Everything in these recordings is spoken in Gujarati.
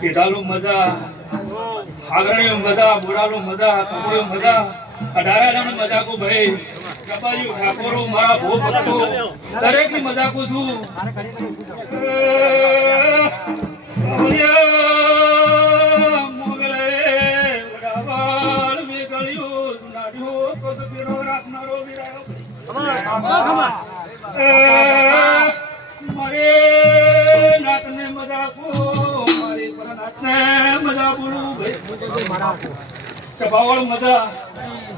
કેટાલું મજા, આગળની મજા, બોરાલું મજા, કપડું મજા, 18 જણ મજાકો ભાઈ, કપાયું ઠાકોરો મારા ભો ભક્તો દરેકની મજાકો છું. મોગલે વડાવાળ મે ગળ્યો નાડ્યો કસબીરો રાખનારો વિરાયો મારે નાતને મજાકો મજા બોલું ચપાવળ મજા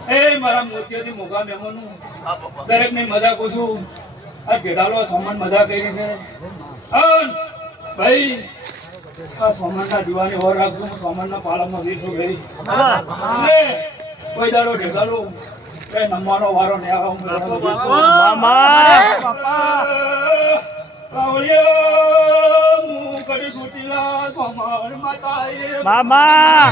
એ મારા મોતિયાથી મોગા મહેમાનો દરેક ની મજા પૂછું. આ ઘેડાલો સોમન મજા કરી છે ભાઈ. આ સોમન ના દીવાની ઓર રાખજો. સોમન ના પાળામાં વીરસો ગઈ કોઈ દાડો ઢેગાલો એ નમવાનો વારો ને મામા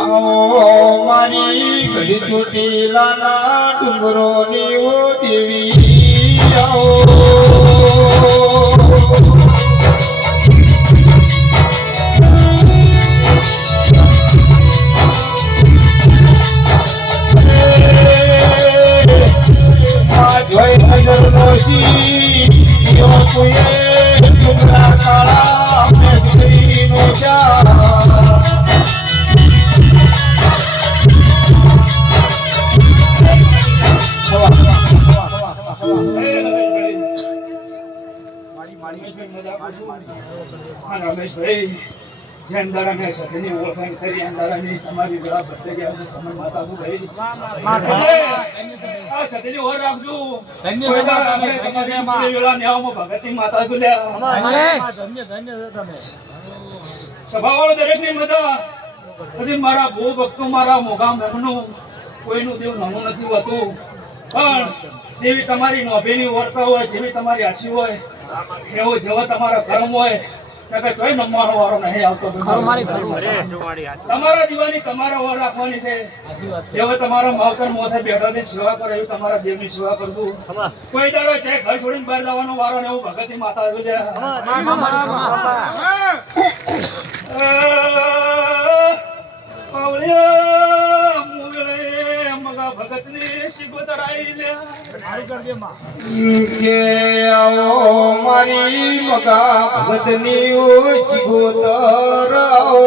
આવો મારી ઘડી છૂટી લાલા ડુંગરો ની ઓ દેવી આવો જોઈ નજર નોશી યો કોઈ ડુંગરા કાળા મેસરી નો ચા રમેશભાઈ જે અંધારાને સતીની ઓળખાણ કરી અંધારાની તમારી ગળા ભરતે ગયા સમય માતા છું ભાઈ. આ સતીની ઓર રાખજો. ભગતની માતા છું સભાવાળો દરેકની મજા. પછી મારા બહુ ભક્તો મારા મોગા મહેમાનો કોઈનું દેવ નાનું નથી હોતું પણ જેવી તમારી નોભેની વર્તા હોય જેવી તમારી આશી હોય એવો જેવો તમારા કર્મ હોય કોઈ નમવાનો વારો નહીં આવતો. તમારા દીવાની તમારા વાર રાખવાની છે. એવો તમારા માવતર મોસે બેઠા છે સેવા કરે એવી તમારા દેવની સેવા કરવું. કોઈ દાડો છે ઘર છોડીને બહાર જવાનો વારો ને એવું ભગતની માતા છે. ભગતની શિકોતર આવી લે કે આવો મારી મગા ભગતની ઓ શિકોતર આવો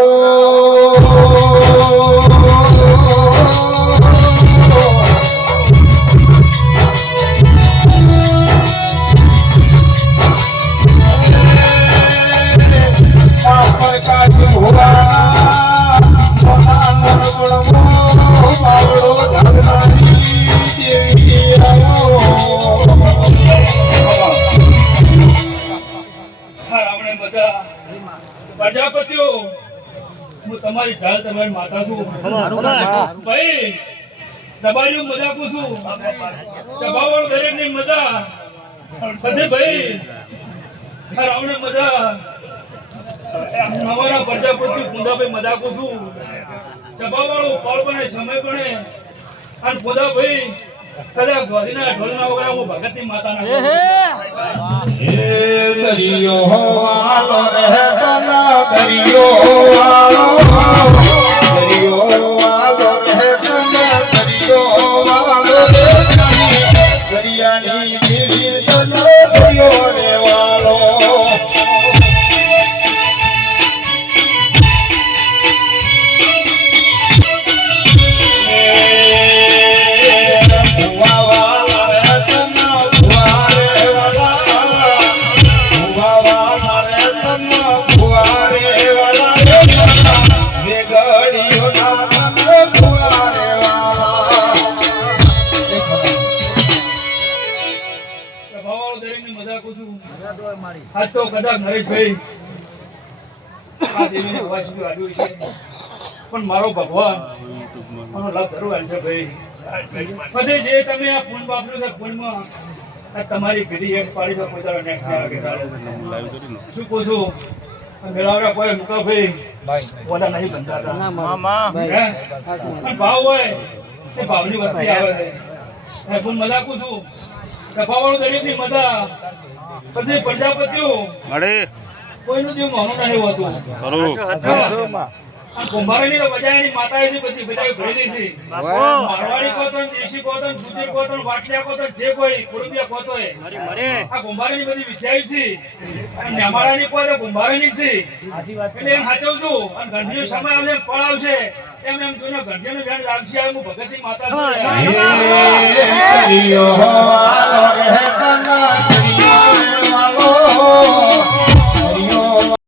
પ્રજાપતિઓ હું તમારી ઢાલ તમારી માતા છું ભાઈ. દબાની મજા પૂછું દબાવળ દરેક ની મજા પછી ભાઈ રાવણ મજા નવાના પ્રજાપતિ કુંદાભાઈ મજાકું છું સભાવાળું પળ બને સમય બને અને કુંદાભાઈ કદાચ ગોધીના ઢોલના વગર હું ભગતની માતાના હે દરિયો વાલો રહે તના દરિયો વાલો રહે તના દરિયો વાલો રે દરિયાની દેવી તનો દરિયો રે વાલો આજ તો કદાચ નરેશભાઈ આ દેવીને વાંચ્યું આવ્યું છે પણ મારો ભગવાન આનો લાભ ધરવાલ છે ભાઈ પછી જે તમે આ પૂન વાપર્યું છે પૂનમાં આ તમારી પેઢી એક પાડી દો પોતાનો નેક્સ્ટ આવે શું કહું છું મેળાવડા કોઈ મુકા ભાઈ બધા નહીં બનતા હતા મામા હે? અને ભાવ હોય એ ભાવની વસ્તી આવે છે હું પણ મજાકું છું સફાવાળું દરેકની મજા પછી પ્રજાપતિઓ અરે કોઈનું જીવ નાનું નહીં હોતું ખરું આ કુંભારની તો બજારની માતાજી બધી બધા ભરેલી છે મારવાડી કોતન દેશી કોતન ગુજર કોતન વાટલિયા કોતન જે કોઈ કુરુબિયા કોતોય આ કુંભારની બધી વિદ્યાઓ છે અને નેમાળાની કોઈ તો કુંભારની છે એટલે એમ સાચવું છું અને ગંઢીનો સમય આવે પળ આવશે એમ જોઈને ગંઢીનો બેન લાગશે હું ભગતની માતા છું દરિયો